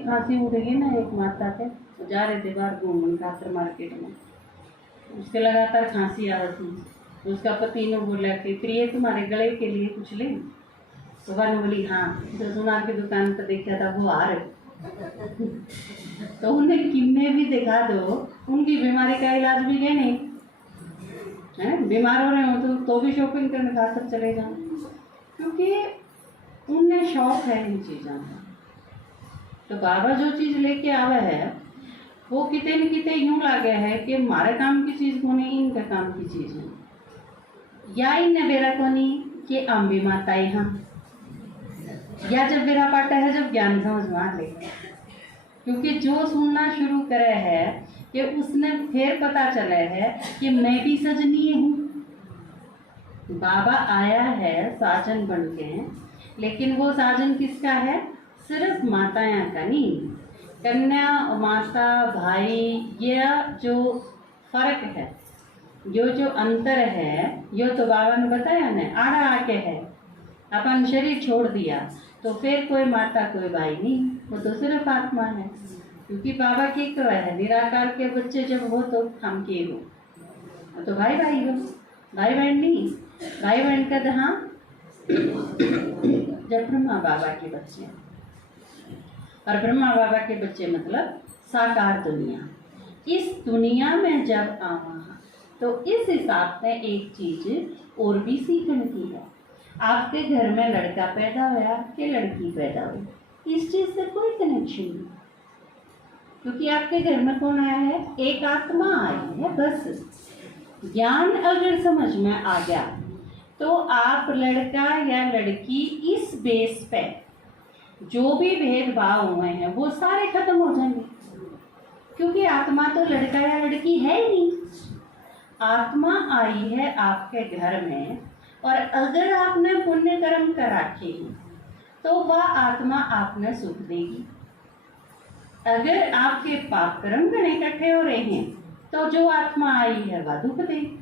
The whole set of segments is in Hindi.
खांसी उठेगी ना एक माता के, तो जा रहे थे बाहर घूमने खातर मार्केट में, उसके लगातार खांसी आ रही थी। तो उसका पति ने बोला कि प्रिय तुम्हारे गले के लिए कुछ ले, तो वह बोली हाँ। तो सुनार की दुकान पर देखा था वो आ रहे तो उन्हें किन्ने भी दिखा दो, उनकी बीमारी का इलाज भी है नहीं है, बीमार हो रहे हो तो भी शॉपिंग करने खातर चले जाओ, क्योंकि उन्हें शौक है इन चीज़ों का। तो बाबा जो चीज़ लेके आवे है वो किते न किते यूं लागे है कि हमारे काम की चीज़ को नहीं, इनके काम की चीज़ है, या इन बेरा को नहीं कि अम्बी माता यहाँ, या जब बेरा पाटा है जब ज्ञान समझ में आ ले, क्योंकि जो सुनना शुरू करे है कि उसने फिर पता चला है कि मैं भी सजनीय हूँ। बाबा आया है साजन बन के, लेकिन वो साजन किसका है? सिर्फ माताएं का नहीं, कन्या माता भाई, ये जो फर्क है, जो अंतर है, यो तो बाबा ने बताया ना, आड़ा आके है। अपन शरीर छोड़ दिया तो फिर कोई माता कोई भाई नहीं, वो तो सिर्फ आत्मा है, क्योंकि बाबा की तो है निराकार के बच्चे जब हो तो हम के हो तो भाई भाई हो, भाई बहन नहीं। भाई बहन का जहाँ जब ब्रह्मा बाबा के बच्चे, और ब्रह्मा बाबा के बच्चे मतलब साकार दुनिया। इस दुनिया में जब आवा तो इस हिसाब से एक चीज और भी सीखने की है। आपके घर में लड़का पैदा हुआ कि लड़की पैदा हुई, इस चीज से कोई कनेक्शन नहीं, क्योंकि आपके घर में कौन आया है? एक आत्मा आई है बस। ज्ञान अगर समझ में आ गया तो आप लड़का या लड़की इस बेस पे जो भी भेदभाव हुए हैं वो सारे खत्म हो जाएंगे, क्योंकि आत्मा तो लड़का या लड़की है ही नहीं। आत्मा आई है आपके घर में, और अगर आपने पुण्य कर्म कर रखे तो वह आत्मा आपने सुख देगी। अगर आपके पाप कर्म गण इकट्ठे हो रहे हैं तो जो आत्मा आई है वह दुख देगी।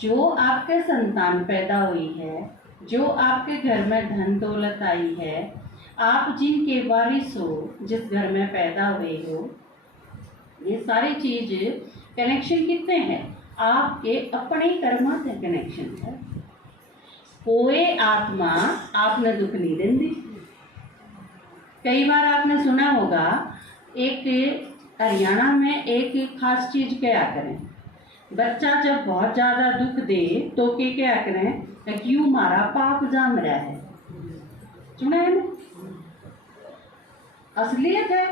जो आपके संतान पैदा हुई है, जो आपके घर में धन दौलत आई है, आप जिनके वारिस हो, जिस घर में पैदा हुए हो, ये सारी चीज कनेक्शन कितने हैं? आपके अपने कर्मा से कनेक्शन है। कोई आत्मा आपने दुख नहीं देती। कई बार आपने सुना होगा, एक हरियाणा में एक खास चीज क्या करें, बच्चा जब बहुत ज्यादा दुख दे तो क्या करें? क्यों मारा पाप जाम रहा है, सुना है ना? असलियत है,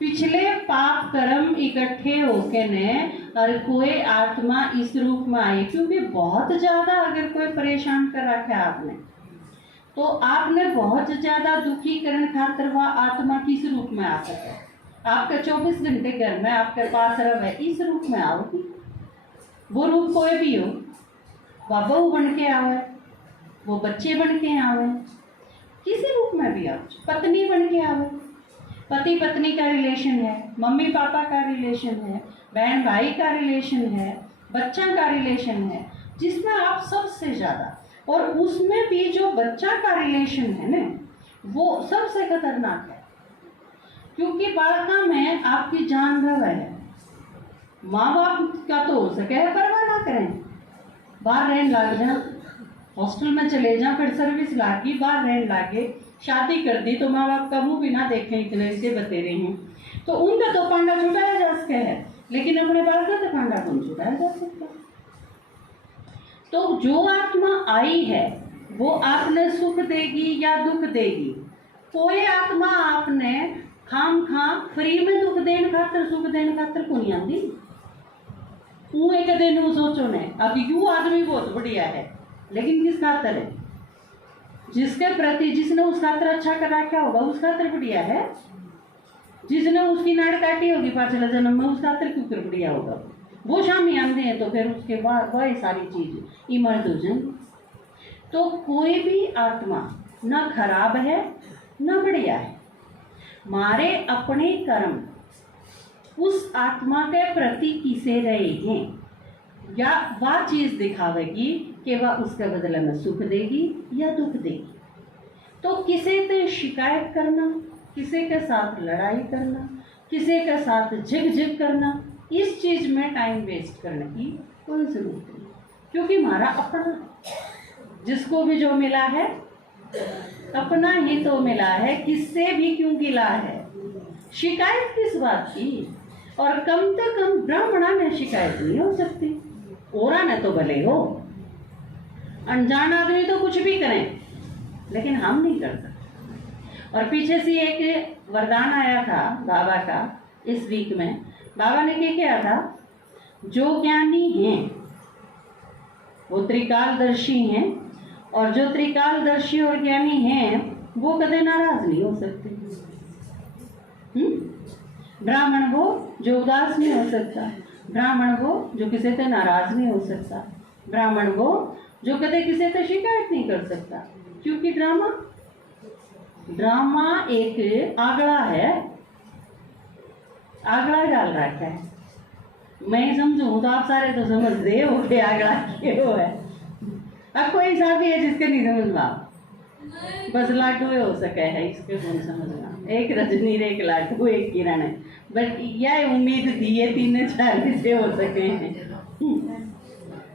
पिछले पाप कर्म इकट्ठे होके ने और कोई आत्मा इस रूप में आई, क्योंकि बहुत ज्यादा अगर कोई परेशान कर रखा है आपने, तो आपने बहुत ज्यादा दुखी करने खातर वह आत्मा किस रूप में आ सके? आपका 24 घंटे घर में आपके पास रहे, इस रूप में आओगी। वो रूप कोई भी हो, वह बहू बन के आवे, वो बच्चे बन के आवे, किसी रूप में भी आओ, पत्नी बन के आवे, पति पत्नी का रिलेशन है, मम्मी पापा का रिलेशन है, बहन भाई का रिलेशन है, बच्चा का रिलेशन है, जिसमें आप सबसे ज़्यादा, और उसमें भी जो बच्चा का रिलेशन है ना, वो सबसे खतरनाक है, क्योंकि बालका में आपकी जान रहा है। माँ बाप का तो हो सके परवाह ना करें, बाहर रहने लग जाए, हॉस्टल में चले जाओ, फिर सर्विस लागी, बाहर रहने लागे, शादी कर दी तो माँ बाप का मुंह भी ना देखें, इतने से बतेरे हैं, तो उनका तो पांडा छुटाया जा सकता है, लेकिन अपने बाल का तो पांडा कौन छुटाया जा सकता? तो जो आत्मा आई है वो आपने सुख देगी या दुख देगी? कोई आत्मा आपने खाम फ्री में दुख देने खातर सुख देने खातर को नहीं आती। वो एक दिन सोचो ने, अब यू आदमी बहुत बढ़िया है, लेकिन किस खातर है? जिसके प्रति जिसने उस खातर अच्छा कर रखा होगा उस खातर बढ़िया है। जिसने उसकी नाड़ काटी होगी पाछला जन्म में, उस खातर क्यों कर बढ़िया होगा? वो शामी आते हैं तो फिर उसके बाद वह सारी चीज इमर्द हो जाएंगी। तो कोई भी आत्मा न खराब है न बढ़िया है। हमारे अपने कर्म उस आत्मा के प्रति किसे रहे हैं, या वह चीज दिखावेगी कि वह उसके बदले में सुख देगी या दुख देगी। तो किसी से शिकायत करना, किसी के साथ लड़ाई करना, किसी के साथ झिक करना, इस चीज़ में टाइम वेस्ट करने की कोई ज़रूरत नहीं, क्योंकि हमारा अपना, जिसको भी जो मिला है अपना ही तो मिला है, किससे भी क्यों गिला है, शिकायत किस बात की। और कम से कम ब्राह्मणा में शिकायत नहीं हो सकती, औरा ने तो भले हो, अनजान आदमी तो कुछ भी करें, लेकिन हम नहीं कर सकते। और पीछे से एक वरदान आया था बाबा का इस वीक में। बाबा ने क्या किया था, जो ज्ञानी हैं वो त्रिकालदर्शी हैं, और जो त्रिकालदर्शी और ज्ञानी हैं वो कभी नाराज नहीं हो सकते। ब्राह्मण वो जो उदास नहीं हो सकता, ब्राह्मण वो जो किसी से नाराज नहीं हो सकता, ब्राह्मण वो जो कभी किसी से शिकायत नहीं कर सकता, क्योंकि ड्रामा एक आगड़ा है, आगड़ा डाल रखा है। मैं समझूं तो आप सारे तो समझ दे हो कि आगड़ा क्यों है। अब कोई ऐसा भी है जिसके नहीं समझ पाओ, बस लाडू हो सके है, इसके कौन समझना। एक रजनी रे, एक लाडू, एक किरण है, बट यह उम्मीद थी ये 3-4 से हो सके हैं।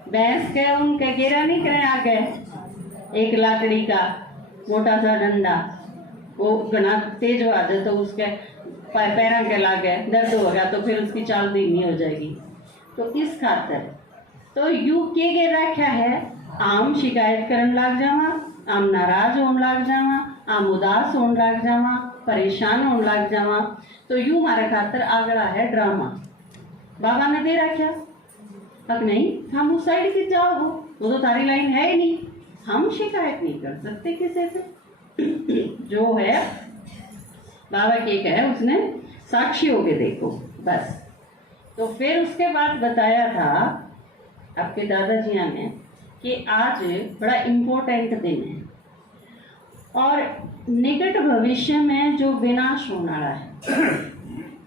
भैंस के उनके गिरा नहीं करें आगे, एक लाकड़ी का मोटा सा डंडा, वो घना तेज हो जाए तो उसके पैरों के लागे दर्द होगा, तो फिर उसकी चाल धीमी हो जाएगी। तो इस खातर तो यू के गे रखा है, आम शिकायत करन लग जावा, आम नाराज होने लग जावा, आम उदास होने लग जावा, परेशान होने लग जावा। तो यू हमारे खातर आगड़ा है ड्रामा, बाबा ने दे रखा। अब नहीं, हम उस साइड की जाओ, वो तो तारी लाइन है ही नहीं, हम शिकायत नहीं कर सकते किसी से। जो है बाबा के है उसने साक्षी हो के देखो बस। तो फिर उसके बाद बताया था आपके दादाजी ने कि आज बड़ा इम्पोर्टेंट दिन है, और निकट भविष्य में जो विनाश होने वाला है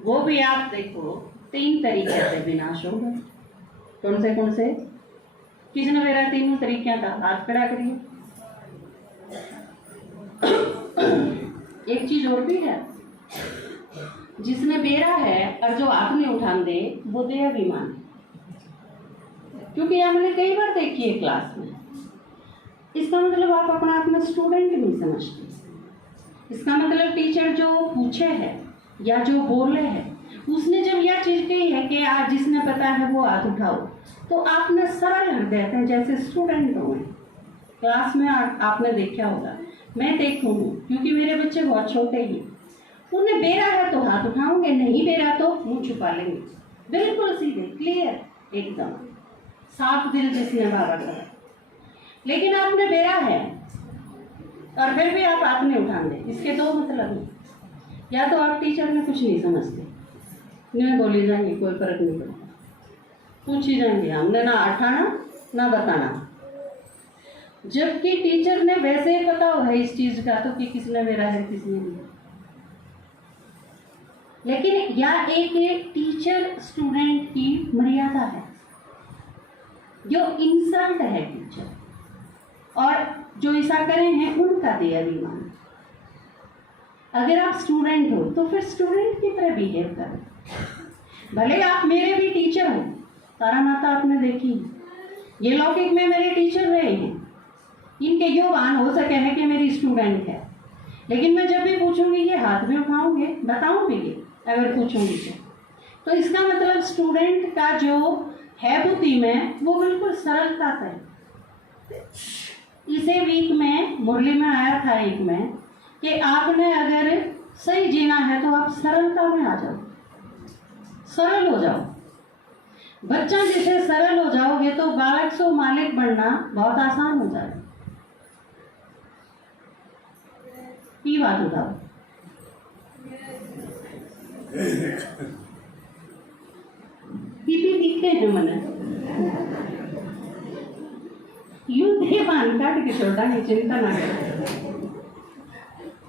वो भी आप देखो 3 तरीके से विनाश होगा। कौन से किसने मेरा 3 तरीक़ों का हाथ खड़ा करिए। एक चीज और भी है, जिसने बेरा है और जो हाथ नहीं उठान दे वो दे अभिमान, क्योंकि हमने कई बार देखी है क्लास में। इसका मतलब आप अपना आप में स्टूडेंट नहीं समझते। इसका मतलब टीचर जो पूछे है या जो बोले है, उसने जब यह चीज कही है कि आज जिसने पता है वो हाथ उठाओ, तो आपने सरल हृदय हैं जैसे स्टूडेंट हो। क्लास में आपने देखा होगा, मैं देखूँ क्योंकि मेरे बच्चे बहुत छोटे ही, उन्हें बेरा है तो हाथ उठाओगे, नहीं बेरा तो मुंह छुपा लेंगे, बिल्कुल सीधे क्लियर एकदम साफ दिल जिसने बाबा का। लेकिन आपने बेरा है और फिर भी आप हाथ नहीं उठाएंगे, इसके 2 मतलब हैं। या तो आप टीचर में कुछ नहीं समझते, नहीं बोली जाएंगे कोई फर्क नहीं पड़ता, पूछी जाएंगे, हमने ना उठाना ना बताना। जबकि टीचर ने वैसे ही पता हो है इस चीज का तो कि किसने मेरा है किसने नहीं। लेकिन यह एक टीचर स्टूडेंट की मर्यादा है, जो इंसल्ट है टीचर, और जो ऐसा करें हैं उनका दे अभिमान। अगर आप स्टूडेंट हो तो फिर स्टूडेंट की तरह बिहेव करें। भले आप मेरे भी टीचर हो, तारा माता आपने देखी, ये लौकिक में मेरे टीचर रहे हैं, इनके यो भान हो सके है कि मेरी स्टूडेंट है। लेकिन मैं जब भी पूछूंगी ये हाथ भी उठाऊंगे, बताऊंगी ये अगर पूछूंगी तो इसका मतलब स्टूडेंट का जो है बुद्धि में वो बिल्कुल सरलता है। इसे वीक में मुरली में आया था एक में कि आपने अगर सही जीना है तो आप सरलता में आ जाओ, सरल हो जाओ। बच्चा जैसे सरल हो जाओगे तो बालक से मालिक बनना बहुत आसान हो जाएगा। की बात बताओ, पीपी दिखते हैं मने यूं दे मान काट के छोटा नहीं, चिंता ना कर।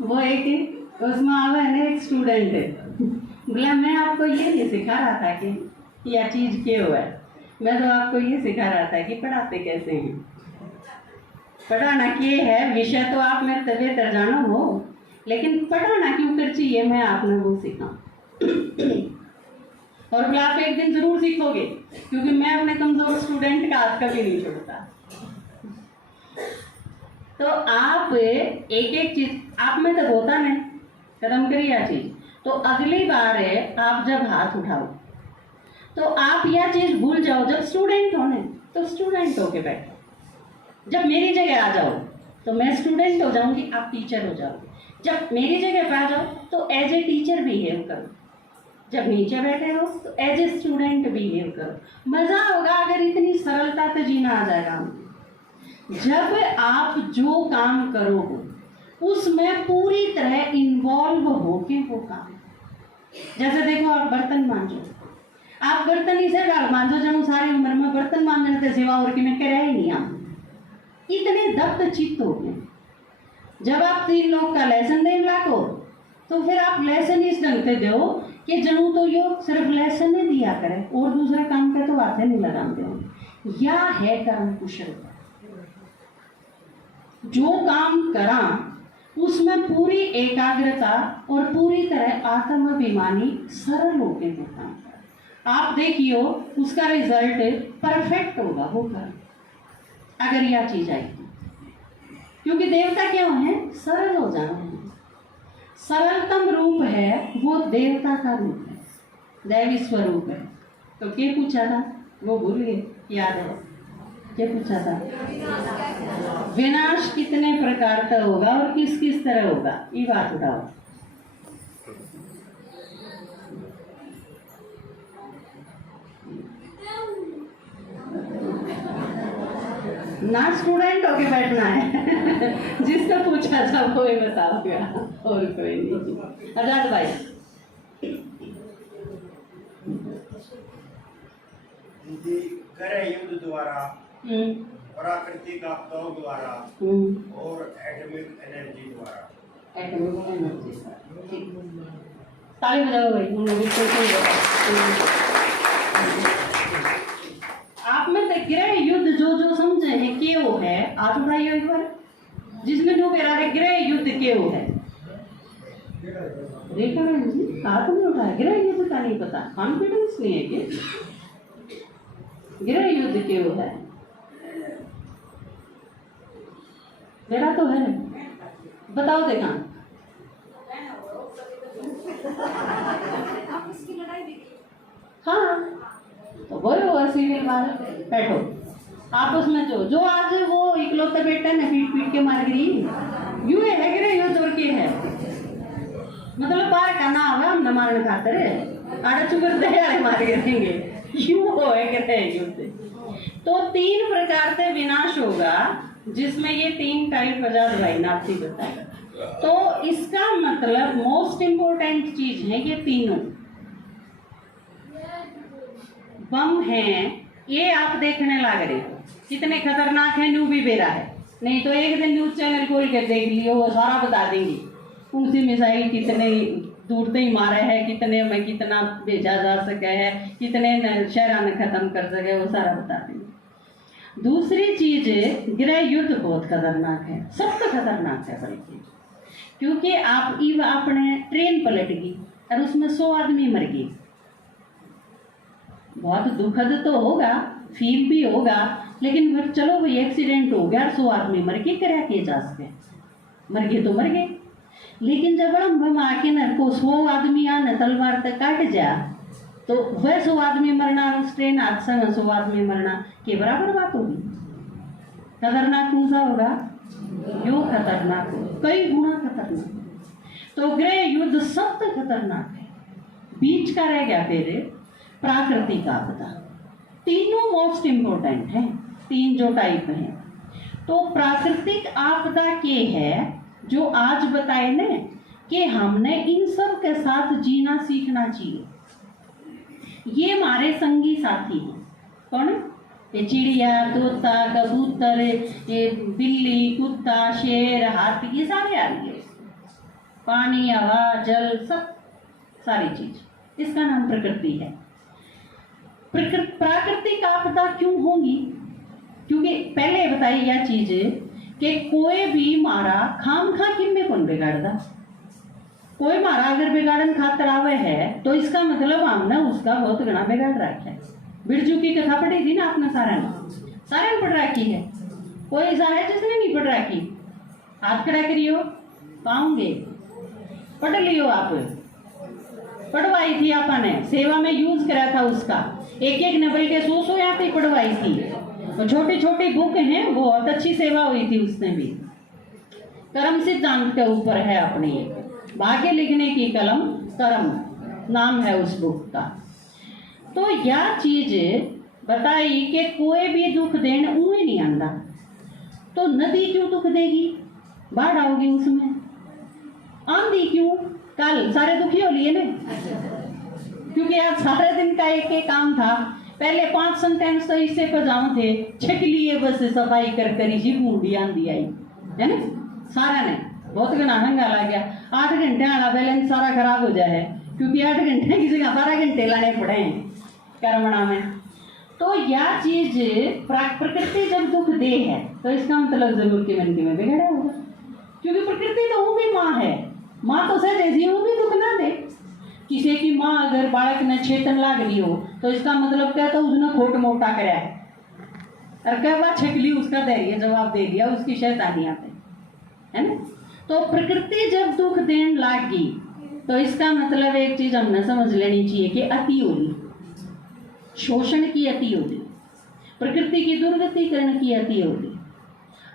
वो एक उसमें आवा है ना, एक स्टूडेंट है, बोला मैं आपको ये नहीं सिखा रहा था कि यह चीज क्यों है, मैं तो आपको ये सिखा रहा था कि पढ़ाते कैसे हैं। पढ़ाना क्या है, विषय तो आप मेरे तबियत जानो हो, लेकिन पढ़ाना क्यों कर चाहिए मैं आपने वो सीखा। और फिर आप एक दिन जरूर सीखोगे, क्योंकि मैं अपने कमजोर स्टूडेंट का हाथ कभी नहीं छोड़ता। तो आप एक एक चीज आप में तक होता नहीं, कदम करिए यह चीज, तो अगली बार है आप जब हाथ उठाओ तो आप यह चीज भूल जाओ। जब स्टूडेंट हो ने तो स्टूडेंट होके बैठो, जब मेरी जगह आ जाओ तो मैं स्टूडेंट हो जाऊंगी, आप टीचर हो जाओगे। जब मेरी जगह पे आ जाओ तो एज ए टीचर बिहेव करो, जब नीचे बैठे हो तो एज ए स्टूडेंट बिहेव करो। मजा होगा अगर इतनी सरलता से जीना आ जाएगा। जब आप जो काम करोगे उसमें पूरी तरह इन्वॉल्व होके वो काम, जैसे देखो आप बर्तन मांजो, आप बर्तन इसे मांजो जब सारी उम्र में बर्तन मांजने से सेवा और कि मैं कह ही नहीं, आप इतने दत्त चित्त हो गए। जब आप 3 लोग का लेसन देने लागो तो फिर आप लेसन इस ढंग से दो कि जनू तो यो सिर्फ लेसन ही दिया करे और दूसरे काम पे तो हाथ नहीं लगाते हो। या है कर्म कुशलता, जो काम करा उसमें पूरी एकाग्रता और पूरी तरह आत्माभिमानी सरल होकर वो काम करा। आप देखियो उसका रिजल्ट परफेक्ट होगा वो कर्म, अगर यह चीज आई। क्योंकि देवता क्या है, सरल हो जाना है। सरलतम रूप है वो देवता का रूप है, दैवी स्वरूप है। तो क्या पूछा था वो भूल गए, याद है क्या पूछा था? विनाश कितने प्रकार का होगा और किस किस तरह होगा, ये बात उठाओ। ना स्टूडेंट होके बैठना है जिसने पूछा था वो ही बताओगे और कोई नहीं। आजाद भाई, गृह युद्ध द्वारा, प्राकृतिक आपदाओं द्वारा और एटॉमिक एनर्जी द्वारा। एटॉमिक एनर्जी ताली बजाओ भाई, उन्होंने बिल्कुल सही बताया। आप में से गृह युद्ध जो जो समझे हैं क्यों है, हाथ उठाइए एक बार, जिसमें जो कह रहा है गृह युद्ध क्यों है। देखा जी, हाथ नहीं उठाया, गृह युद्ध का नहीं पता, कॉन्फिडेंस नहीं है कि गृह युद्ध क्यों है। मेरा तो है, बताओ देखा। हाँ तो वही होगा सिविल वाला, बैठो आपस में जो आज वो इकलौते बेटे ने पीट पीट के मार गिरी, यूं है गृह युद्ध और के है, मतलब बाहर का ना होगा हम न मारने खातर आड़े चुकर दे मार गिरेंगे, यूं हो है गृह युद्ध। तो 3 प्रकार से विनाश होगा, जिसमें ये 3 टाइप आजाद भाई नाथी बताएगा। तो इसका मतलब मोस्ट इम्पोर्टेंट चीज है ये तीनों बम हैं, ये आप देखने लग रहे हो कितने खतरनाक है, न्यू भी बेरा है। नहीं तो एक दिन न्यूज चैनल खोल के देख लियो, वो सारा बता देंगे ऊंची मिसाइल कितने दूर से ही मारे है, कितने में कितना भेजा जा सके है, कितने शहर ने खत्म कर सके, वो सारा बता देंगे। दूसरी चीज गृह युद्ध बहुत खतरनाक है, सबसे खतरनाक है बल्कि, क्योंकि आप अपने ट्रेन पलट गई और उसमें 100 आदमी मर गए। बहुत दुखद तो होगा, फील भी होगा, लेकिन फिर चलो भाई एक्सीडेंट हो गया, 100 आदमी मर गए, क्या किए जा सके, मर गए तो मर गए। लेकिन जब हम आके न को 100 आदमी आने तलवार तक काट जा, तो वह 100 आदमी मरना उस ट्रेन हादसा में 100 आदमी मरना के बराबर बात होगी। खतरनाक कौन सा होगा, यो खतरनाक हो, कई गुना खतरनाक। तो गृह युद्ध सबसे खतरनाक है। बीच का रह गया फिर प्राकृतिक आपदा, तीनों मोस्ट इम्पोर्टेंट हैं, 3 जो टाइप हैं। तो प्राकृतिक आपदा के है जो आज बताए न कि हमने इन सब के साथ जीना सीखना चाहिए। ये हमारे संगी साथी हैं, कौन? ये चिड़िया, तोता, कबूतर, ये बिल्ली, कुत्ता, शेर, हाथी, ये सारे आ रही है, पानी, हवा, जल, सब सारी चीज, इसका नाम प्रकृति है। प्राकृतिक आपदा क्यों होगी? क्योंकि पहले बताई यह चीज कि कोई भी मारा खाम खा किन में कौन बिगाड़ता। कोई मारा अगर बिगाड़न खातर आवे है तो इसका मतलब हमने उसका बहुत गणा बिगाड़ रखा है। बिरजू की कथा पढ़ी थी ना आपने, सारा ने पढ़ रखी है। कोई ऐसा है जिसने नहीं पढ़ रखी? हाथ खड़ा करियो, पाऊंगे पढ़ लियो। आप पढ़वाई थी आपने, सेवा में यूज करा था उसका, एक एक नवल के 100 यहाँ पे पढ़वाई थी। तो छोटी छोटी बुक हैं, बहुत अच्छी सेवा हुई थी उसने भी। कर्म सिद्धांत के ऊपर है अपनी, भाग्य लिखने की कलम कर्म नाम है उस बुक का। तो यह चीज बताई कि कोई भी दुख देन ऊँ नहीं आंदा। तो नदी क्यों दुख देगी? बाढ़ आओगी उसमें। आंधी क्यों? कल सारे दुखी हो लिए ना, क्योंकि आज सारे दिन का एक एक काम था। पहले 5 सेंटेंस तो इससे पजाम थे, छक लिए बस सफाई कर कर इसी बूंदी आंधी आई है ना। सारा ने बहुत घना हंगा लग गया। 8 घंटे आना बैलेंस सारा खराब हो जाए, क्योंकि 8 घंटे की जगह 12 घंटे लाने पड़े हैं कर्मणा में। तो यह चीज प्रकृति जब दुख दे है तो इसका मतलब जरूर कि मन की में बिगड़ा होगा, क्योंकि प्रकृति तो वो भी माँ है। माँ तो सह जैसी वो भी दुख ना दे। किसी की माँ अगर बालक ने छेतन लाग रही हो तो इसका मतलब क्या, तो उसने खोट मोटा कराया है और क्या बात छकली उसका धैर्य जवाब दे दिया उसकी शैतानियां पे, है ना। तो प्रकृति जब दुख देन लागी तो इसका मतलब एक चीज हमने समझ लेनी चाहिए कि अति होली, शोषण की अति होली, प्रकृति की दुर्गतिकरण की अति होली।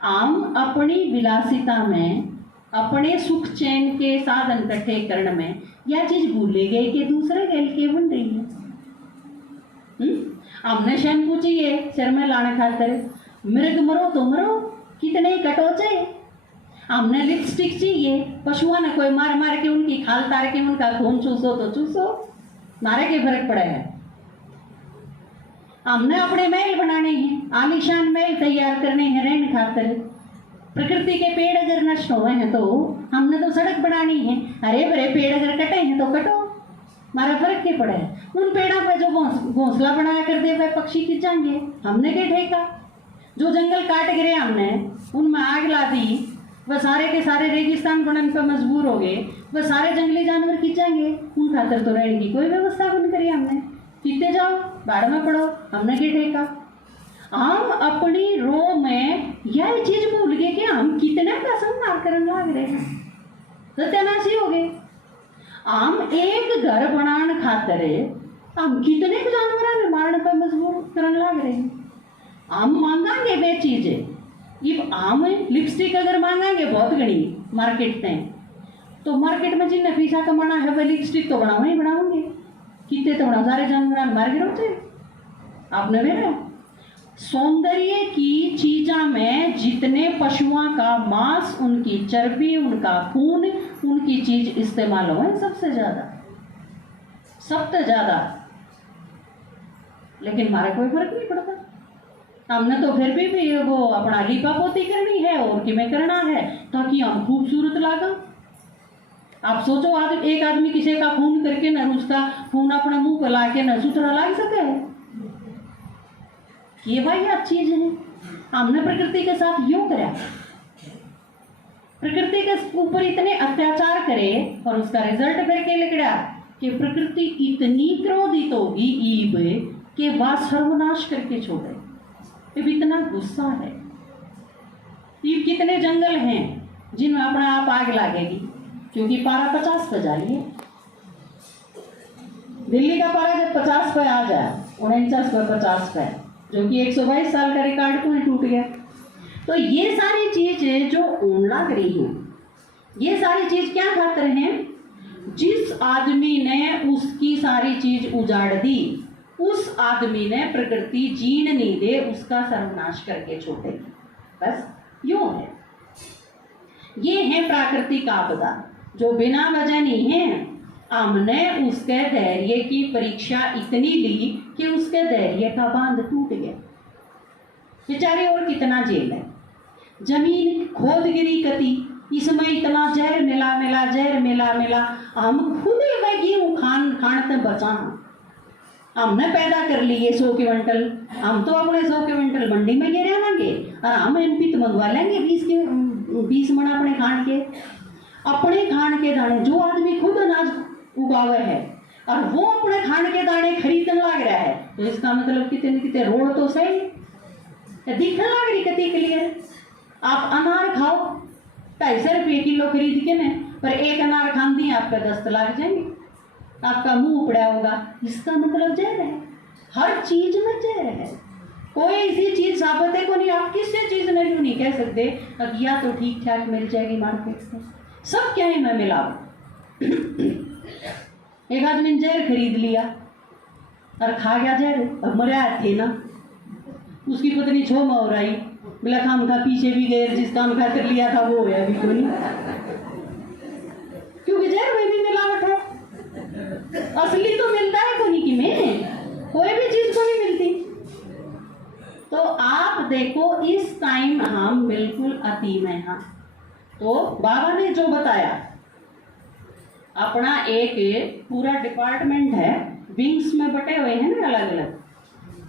आम अपनी विलासिता में, अपने सुख चैन के साधन इकट्ठे करण में यह चीज भूले गए कि दूसरे गैल के बन रही है। हमने शैम्पू चाहिए सिर में लाने खातर, मृग मरो तो मरो, कितने कटोचे। हमने लिपस्टिक चाहिए, पशुओं ने कोई मार मार के उनकी खाल तार के उनका खून चूसो तो चूसो, मारे के फर्क पड़े है। हमने अपने महल बनाने हैं, आलीशान महल तैयार करने हैं रहने खातर। प्रकृति के पेड़ अगर नष्ट हुए हैं तो हमने तो सड़क बनानी है, हरे भरे पेड़ अगर कटे हैं तो कटो, हमारा फर्क क्या पड़ा है। उन पेड़ों पर जो घोंसला बनाया करते हुए पक्षी किस जाएंगे, हमने क्या ठेका। जो जंगल काट गिरे हमने, उनमें आग ला दी, वह सारे के सारे रेगिस्तान बनने पर मजबूर हो गए, वह सारे जंगली जानवर किस जाएंगे। उन खातर तो रहने की कोई व्यवस्था नहीं करी हमने। पीते जाओ, बाढ़ में पड़ो, हमने क्या ठेका। हम अपनी रो में यह चीज भूल गए कि हम कितने का संहार करने लग रहे हैं, सत्यानाशी हो गए। हम एक घर बनाने खातर हम कितने जानवर में मारने पर मजबूर करने लग रहे हैं। हम मांगांगे वे चीजें, ये हम लिपस्टिक अगर मांगांगे बहुत घनी मार्केट में, तो मार्केट में जिन्हें पैसा कमाना है वह लिपस्टिक तो बनाओ ही बनाओगे, कितने तो बना सारे जानवर मार गिरोते। आपने मेरा सौंदर्य की चीजा में जितने पशुओं का मांस, उनकी चर्बी, उनका खून, उनकी चीज इस्तेमाल हो सबसे ज्यादा, लेकिन हमारा कोई फर्क नहीं पड़ता। हमने तो फिर भी वो अपना लीपा पोती करनी है और कि में करना है ताकि हम खूबसूरत लागा। आप सोचो, एक आदमी किसी का खून करके न उसका खून अपने मुंह पर ला के न सुथरा लाग सके है, ये भाई आप चीज है। हमने प्रकृति के साथ यूं करा, प्रकृति के ऊपर इतने अत्याचार करे और उसका रिजल्ट फिर क्या निकला कि प्रकृति इतनी क्रोधित होगी ईब कि वह सर्वनाश करके छोड़े। ईब इतना गुस्सा है। ईब कितने जंगल हैं जिनमें अपना आप आग लागेगी, क्योंकि पारा 50 पे जा रही है। दिल्ली का पारा जब 50 पे आ जाए, 49 पे 50 पे, जो कि 122 साल का रिकॉर्ड को ही टूट गया। तो ये सारी चीजें जो लग रही हैं, ये सारी चीज क्या खातर हैं? जिस आदमी ने उसकी सारी चीज उजाड़ दी, उस आदमी ने प्रकृति जीन नहीं दे उसका सर्वनाश करके छोड़ेगी। बस यूं है। ये है प्राकृतिक आपदा जो बिना वजह नहीं है। हमने उसके धैर्य की परीक्षा इतनी ली कि उसके धैर्य का बांध टूट गया। बेचारे और कितना जेल है। जमीन खोद गिरी कती, इसमें इतना जहर मिला, हम खुद ही वह गेहूं खान खान ते बचा। हमने पैदा कर लिए 100 क्विंटल, हम तो अपने 100 क्विंटल मंडी में गिरा लाएंगे और हम एमपी तो मंगवा लेंगे 20 मन अपने खान के दाने। जो आदमी खुद अनाज उगावे है और वो अपने खान के दाने खरीदने लग रहा है, तो इसका मतलब कितने कितने रोड तो सही दिखने लग रही कति क्लियर। आप अनार खाओ 250 रुपये किलो खरीद के न, पर एक अनार खान दिए आपका 10 लाख जाएंगे, आपका मुंह उपड़ा होगा। इसका मतलब जहर है, हर चीज में जहर है। कोई ऐसी चीज साबित है को नहीं, आप किसी चीज में क्यों नहीं कह सकते या तो ठीक ठाक मिल जाएगी मार्केट से, सब क्या है मैं मिलावट। एक आदमी ने जहर खरीद लिया और खा गया जहर, अब मरा थे ना, उसकी पत्नी छो मोर आई, बोला काम का पीछे भी गए, जिस काम का कर लिया था वो है अभी कोई, क्योंकि जहर में भी मिलावट है। असली तो मिलता है कोई की में, कोई भी चीज को नहीं मिलती। तो आप देखो इस टाइम हम बिल्कुल अति में हैं। तो बाबा ने जो बताया, अपना एक पूरा डिपार्टमेंट है, विंग्स में बटे हुए हैं ना अलग अलग,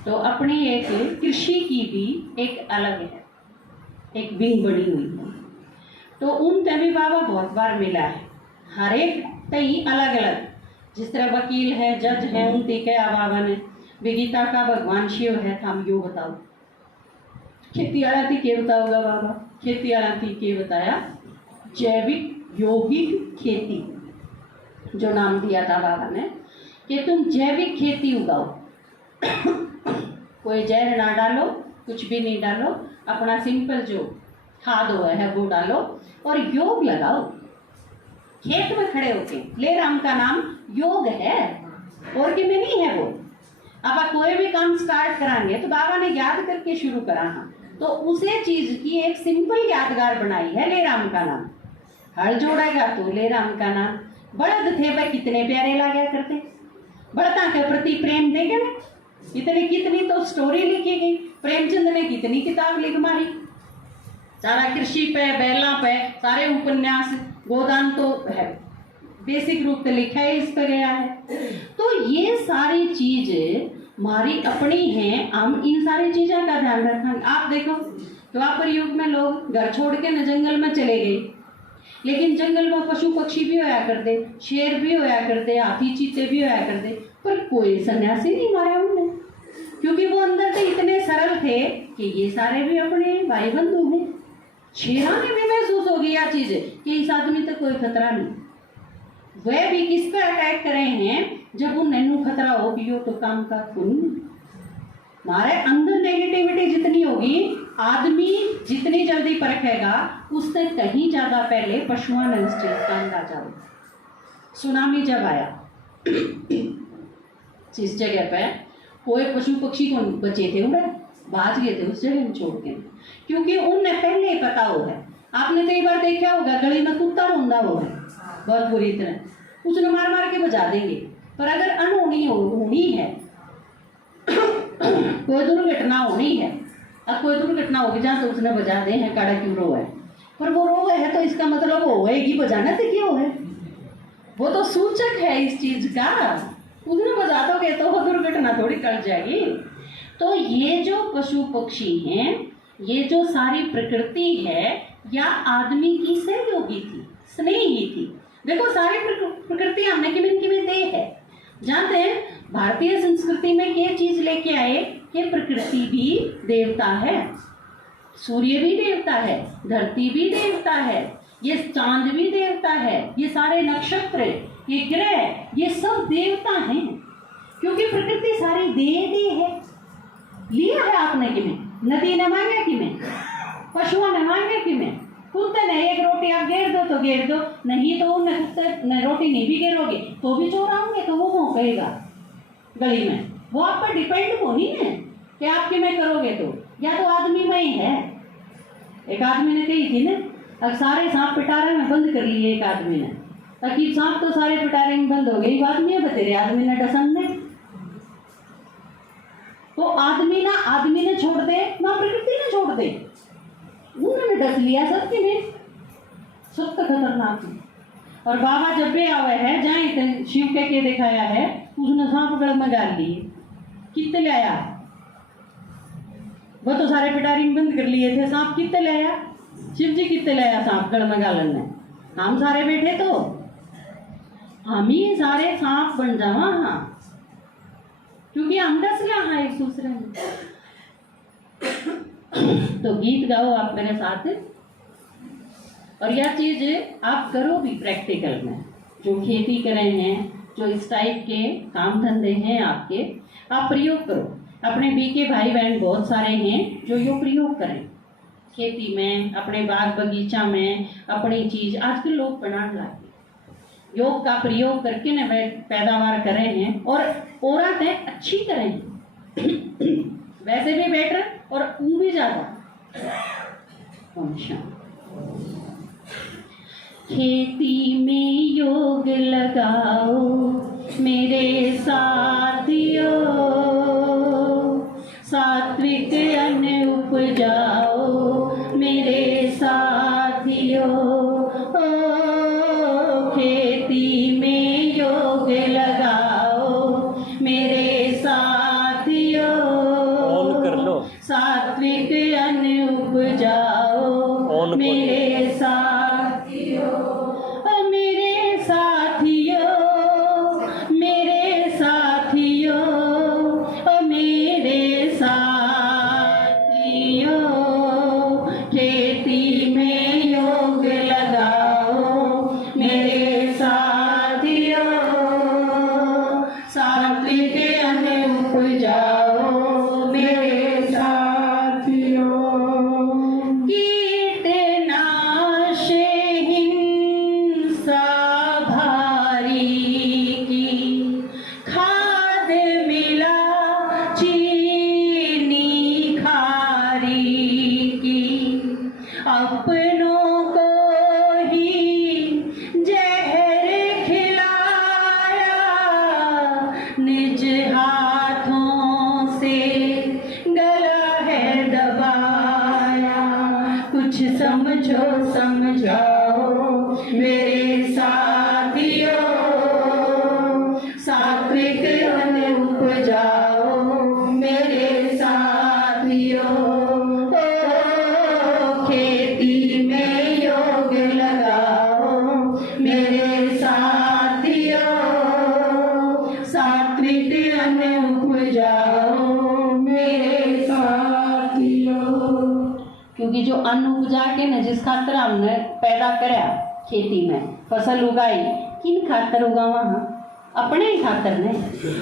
तो अपनी एक कृषि की भी एक अलग है, एक विंग बनी हुई है। तो उन पे भी बाबा बहुत बार मिला है, हर एक कई अलग अलग, जिस तरह वकील है, जज है, उनती क्या बाबा ने विगीता का भगवान शिव है, हम यो बताओ खेती आला थी के बताओगा बाबा, खेती आला थी के बताया जैविक यौगिक खेती, जो नाम दिया था बाबा ने कि तुम जैविक खेती उगाओ, कोई जहर ना डालो, कुछ भी नहीं डालो, अपना सिंपल जो खाद हुआ है वो डालो और योग लगाओ। खेत में खड़े होके, ले राम का नाम योग है और कि में नहीं है वो। अब आप कोई भी काम स्टार्ट कराएंगे तो बाबा ने याद करके शुरू कराना, तो उसे चीज की एक सिंपल यादगार बनाई है ले राम का नाम। हल जोड़ेगा तो ले राम का नाम। बड़द थे वह कितने प्यारे लगा करते, बड़ता के प्रति प्रेम देगा ना, इतनी कितनी तो स्टोरी लिखी गई, प्रेमचंद ने कितनी किताब लिख मारी, सारा कृषि पे, बैला पे, सारे उपन्यास, गोदान तो है बेसिक रूप से लिखा है, इस पे गया है। तो ये सारी चीज हमारी अपनी हैं, हम इन सारी चीजों का ध्यान रखेंगे। आप देखो द्वापर युग में लोग घर छोड़ के न जंगल में चले गए, लेकिन जंगल में पशु पक्षी भी होया करते, शेर भी होया करते, हाथी चीते भी होया करते, पर कोई सन्यासी नहीं मारा उन्होंने, क्योंकि वो अंदर से इतने सरल थे कि ये सारे भी अपने भाई बंधु हैं। शेरा ने भी महसूस हो गया चीज कि इस आदमी तक कोई खतरा नहीं, वह भी किस पे अटैक कर रहे हैं जब उन नैनू खतरा हो कि यो तो काम का खून। हमारे अंदर नेगेटिविटी जितनी होगी, आदमी जितनी जल्दी परखेगा, उससे कहीं ज्यादा पहले पशुओं ने उस चीज का अंदाजा होगा। सुनामी जब आया जिस जगह पे कोई पशु पक्षी को बचे थे, उन्हें भाग गए थे उस जगह में छोड़ के, क्योंकि उन्हें पहले ही पता हो है। आपने कई बार देखा होगा गली में कुत्ता रोंदा हो है बहुत बुरी तरह, उसने मार मार के बजा देंगे, पर अगर अनहोनी होनी है, कोई दुर्घटना होनी है, अब कोई दुर्घटना होगी जहाँ से उसने बजा दे हैं काड़ा क्यों रो है, पर वो रो है तो इसका मतलब वो होएगी, बजाना तो क्यों है, वो तो सूचक है इस चीज का, उसने बजा दोगे तो वो दुर्घटना थोड़ी टल जाएगी। तो ये जो पशु पक्षी हैं, ये जो सारी प्रकृति है, या आदमी की सहयोगी थी, स्नेही थी। देखो सारी प्रकृति हमने किमें दे है, जानते हैं भारतीय संस्कृति में ये चीज लेके आए कि प्रकृति भी देवता है, सूर्य भी देवता है, धरती भी देवता है, ये चांद भी देवता है, ये सारे नक्षत्र, ये ग्रह, ये सब देवता हैं, क्योंकि प्रकृति सारी दे है। लिया है आपने किमें, नदी ने मांगा किमें, पशुओं ने मांगा किमें, कुत्ते ने एक रोटी आप घेर दो तो घेर दो, नहीं तो उन्हें कुत्ते ने रोटी नहीं भी घेरोगे तो भी चोर आएंगे तो वो मुँह कहेगा गली में, वो आप पर डिपेंड हो नहीं है कि आप किमें करोगे, तो या तो आदमी में ही है। एक आदमी ने कही थी ना, अब सारे सांप पिटारे में बंद कर लिए एक आदमी ने, ताकि सांप तो सारे पिटारे में बंद हो गए, आदमी है बतेरे आदमी ने डसन दे, तो आदमी ने छोड़ दे ना प्रकृति ने छोड़ दे, उन्होंने डस लिया सबके ने, सब तो खतरनाक है। और बाबा जब भी आवे है, जहाँ शिव के दिखाया है, उसने सांप गढ़ में डाल लिए, कितने लाया? वो तो सारे पिटारी बंद कर लिए थे। सांप कितने लाया? शिव जी कितने लाया सांप गण में गालन में? हम सारे बैठे तो हम ही सारे सांप बन जावा। हाँ, क्योंकि हम डस गया हाँ एक दूसरे में। तो गीत गाओ आप मेरे साथ, और यह चीज आप करो भी प्रैक्टिकल में। जो खेती कर रहे हैं, जो इस टाइप के काम धंधे हैं आपके, आप प्रयोग करो। अपने बीके भाई बहन बहुत सारे हैं जो यो प्रयोग करें खेती में, अपने बाग बगीचा में, अपनी चीज आजकल लोग बना लाते योग का प्रयोग करके न पैदावार कर रहे हैं, और औरतें अच्छी करें वैसे भी बेटर और ऊ भी ज्यादा। खेती में योग लगाओ मेरे साथियों, सात्विक अन्न उपजाओ मेरे साथियों। खेती में योग लगाओ मेरे साथियों, ऑन कर लो। सात्विक अन्न उपजाओ मेरे साथियों। मेरे साथियों, मेरे साथियों, मेरे साथियों, खेती में योग लगाओ मेरे साथियों, सात्विक अन्न उपजाओ मेरे साथियों। कीटनाश हिंसा भारी की, खाद मिला चीनी खारी की, अपनों को ही जहर खिलाया, निज हाथों से गला है दबाया। कुछ समझो समझाओ मेरे साथियों, सात्विक अन्न उपजाओ मेरे साथियों। खेती में योग लगाओ मेरे साथियों, सात्विक अन्न उपजाओ मेरे साथियों। क्योंकि जो अन्न उपजा के न जिस खातर हमने पैदा कराया खेती में फसल उगाई, किन खातर उगावा? हाँ, अपने ही खातर ने,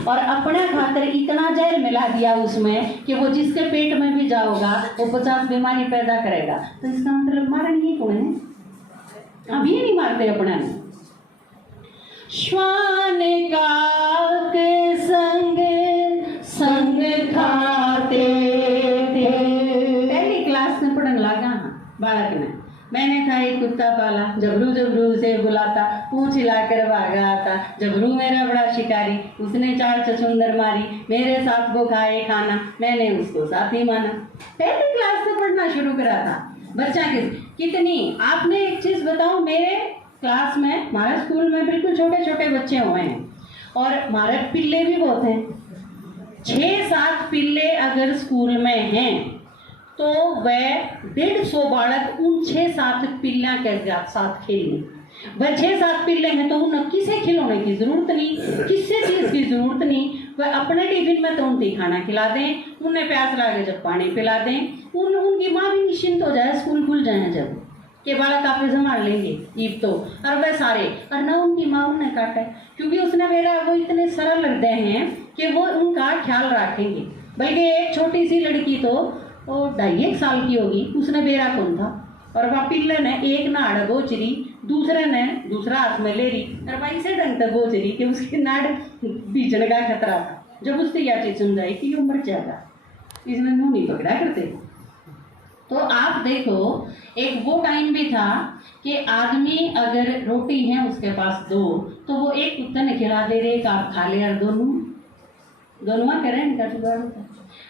और अपने खातर इतना जहर मिला दिया उसमें कि वो जिसके पेट में भी जाओगा वो 50 बीमारी पैदा करेगा। तो इसका मतलब मारन ही कौन है? अब ये नहीं मारते अपने में। श्वान का के संग संग खाते थे, पहली क्लास में पढ़ने लगा हाँ बालक ने। मैंने खाई कुत्ता पाला, जबरू जबरू उसे बुलाता, पूंछ हिलाकर भागा आता। जबरू मेरा बड़ा शिकारी, उसने 4 चचुंदर मारी, मेरे साथ वो खाए खाना, मैंने उसको साथी माना। पहली क्लास से पढ़ना शुरू करा था बच्चा कितनी। आपने एक चीज बताओ, मेरे क्लास में, हमारे स्कूल में बिल्कुल छोटे छोटे बच्चे हुए हैं, और हमारे पिल्ले भी बहुत हैं। 6-7 पिल्ले अगर स्कूल में हैं तो वह 150 बालक उन 6-7 पिल्ला के साथ खेलें। वह 6-7 पिल्ले हैं तो उन्हें किसे खिलौने की जरूरत नहीं, किसी चीज की जरूरत नहीं। वह अपने टिफिन में तो उनकी खाना खिला दें, उन्हें प्यास लगे जब पानी पिला दें, उनकी माँ भी निश्चिंत हो जाए, स्कूल खुल जाए जब के बालक आप संभाल लेंगे ईब तो। और वह सारे, और न उनकी माँ उन्हें काटे, क्योंकि उसने मेरा वो इतने सरल हृदय हैं कि वो उनका ख्याल रखेंगे। बल्कि एक छोटी सी लड़की तो वो 2.5 साल की होगी, उसने बेरा कौन था, और वह पिल्ले ने एक नाड़ गोचरी, दूसरे ने दूसरा हाथ में ले रही, और वह इसे ढंग तक गोचरी कि उसकी नाड़ बीजने का खतरा था। जब उससे यह चीज समझाई कि वो मर जाएगा, इसमें मुंह नहीं पकड़ा करते। तो आप देखो, एक वो टाइम भी था कि आदमी अगर रोटी है उसके पास 2 तो वो एक कुत्ते ने खिला दे रहे, आप खा ले, और दोनों करें इनका जुगाड़ होता।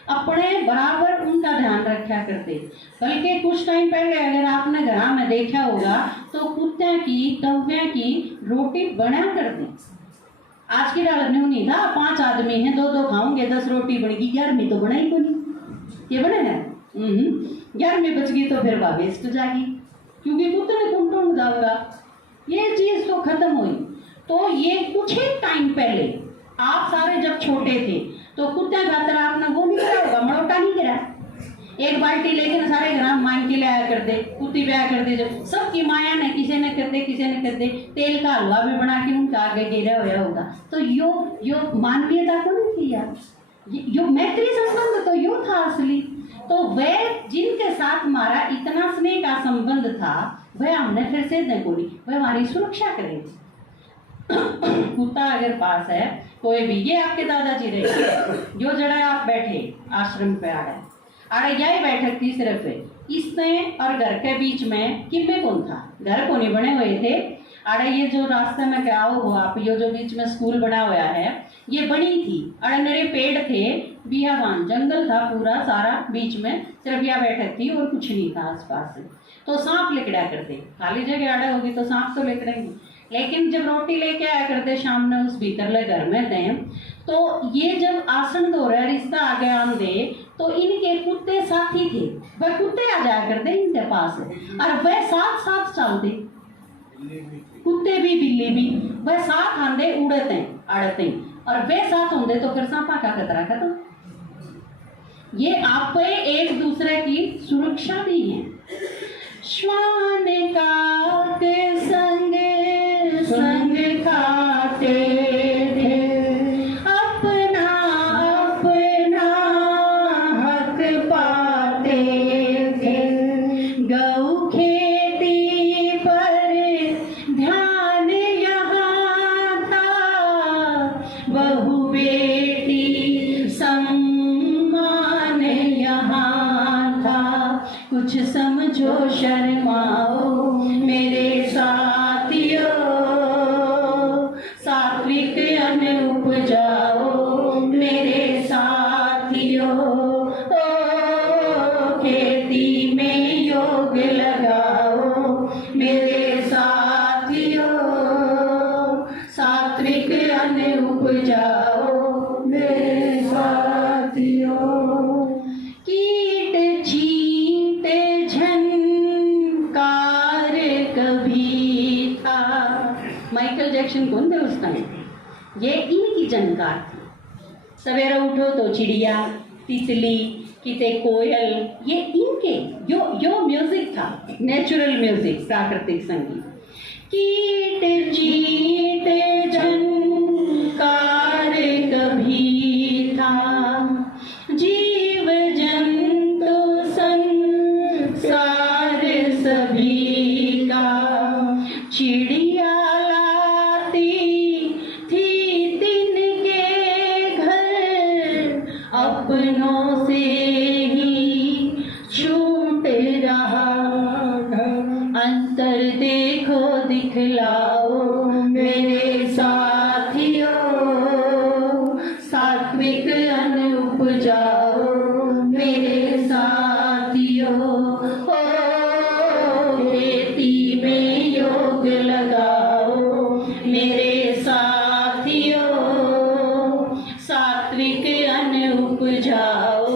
अपने बराबर उनका ध्यान रखा करते। बल्कि कुछ टाइम पहले अगर आपने घर में देखा होगा तो कुत्ते की कौवे की रोटी बना कर दी। आज की डालत में नहीं था, 5 आदमी हैं, 2-2 खाओगे, 10 रोटी बनेगी, 11वीं तो बनाई को नहीं, ये बने ना 11वीं बच गई तो फिर वह वेस्ट जाएगी, क्योंकि कुत्ते ने कुंटून जाऊंगा, ये चीज तो खत्म हुई। तो ये कुछ ही टाइम पहले आप सारे जब छोटे थे तो कुत्ते खातर आपने वो नहीं करा होगा, मरोटा नहीं करा, एक बाल्टी लेके ना सारे ग्राम मांग के ले आया कर दे, कुत्ती पे आया कर दे, जब सबकी माया ने किसी ने कर दे, किसी ने कर दे, तेल का हलवा भी बना के उनका आगे गिरा हुआ होगा। तो यो मानवीयता को नहीं थी यार, यो मैत्री संबंध तो यो था असली। तो वह जिनके साथ हमारा इतना स्नेह का संबंध था वह हमने फिर से देखो नहीं, वह हमारी सुरक्षा करेंगे। कुत्ता अगर पास है कोई भी, ये आपके दादाजी रहे जो जड़ा आप बैठे आश्रम पे आड़े यही बैठक थी सिर्फ इसने और घर के बीच में किम्मे कौन था, घर को नहीं बने हुए थे। अरे ये जो रास्ते में क्या हो आप, ये जो बीच में स्कूल बना हुआ है ये बनी थी, अरे मेरे पेड़ थे, बियाबान जंगल था पूरा सारा, बीच में सिर्फ यह बैठक थी और कुछ नहीं था आसपास से। तो सांप लिकड़ा करते, खाली जगह आड़े होगी तो सांप तो लिकड़ेंगे, लेकिन जब रोटी लेके आया करते शाम ने उस भीतरले घर में थे, तो ये जब आसन धो रहे रिश्ता आगे आन दे तो इनके कुत्ते साथी थे, वह कुत्ते आ जाया करते इनके पास और वह साथ साथ चलते, कुत्ते भी बिल्ली भी वह साथ आंदे उड़ते अड़ते और वे साथ होंगे तो फिर सांपा का खतरा खत्म। ये आप पे एक दूसरे की सुरक्षा भी है। श्वान का के संग संग खाते थे, अपना अपना हक पाते थे, गौ खेती पर ध्यान यहाँ था, बहु बेटी सम्मान यहाँ था, कुछ समझो शर्माओ मेरे साथियों, सात्विक अन्न उपजाओ मेरे साथियों, खेती में योग लगाओ मेरे साथियों, सात्विक अन्न उपजाओ मेरे साथियों, कीट छींटे झनकार कभी था। माइकल जैक्सन कौन थे उस टाइम, ये इनकी झनकार थी। सवेरे उठो तो चिड़िया तितली किते कोयल, ये इनके यो म्यूजिक था, नेचुरल म्यूजिक, प्राकृतिक संगीत। कीट चींटे झनकार कभी था, जीव जंतु संसार सभी का, चिड़िया लाती थी तिनके घर, अपनों से ही छूट रहा अंतर देखो दिखलाओ मेरे साथियों, सात्विक अन्न उपजाओ मेरे साथियों, खेती में योग लगाओ मेरे साथियों, सात्विक अन्न उपजाओ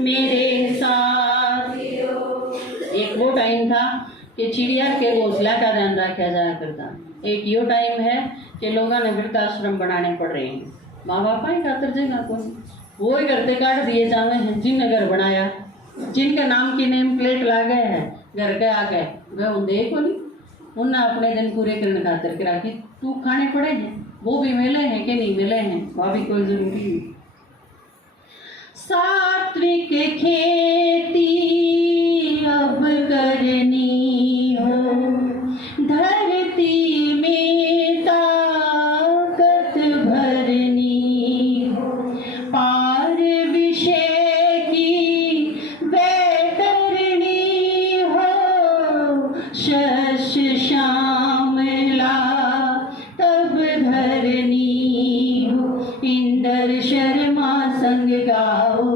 मेरे साथियों। एक वो टाइम था कि चिड़िया के घोंसला का ध्यान रखा जाया करता, एक यो टाइम है कि लोगों ने वृद्धाश्रम बनाने पड़ रहे हैं, माँ बापा ही खातर जगह को वो ही करते काट दिए जावे हैं, जिनने घर बनाया जिनके नाम की नेम प्लेट ला गए हैं घर के आ गए, वह उन देखो नहीं उन्हें अपने दिन पूरे करने खातर के राखी तू खाने पड़े हैं, वो भी मिले हैं कि नहीं मिले हैं वह भी कोई जरूरी नहीं। सात्विक खेती अब करनी हो, धरती में ताकत भरनी हो, पार विषय की वैतरणी हो, शश श्यामला तब धरनी हो, इंदर शर्मा संग गाओ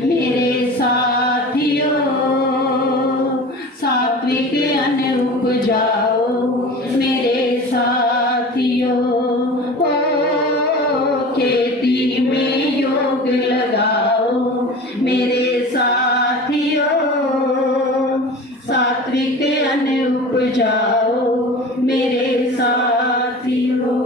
मेरे साथियों, सात्विक अन्न उपजाओ मेरे साथियों, लगाओ मेरे साथियों, सात्विक अन्न उपजाओ मेरे साथियों।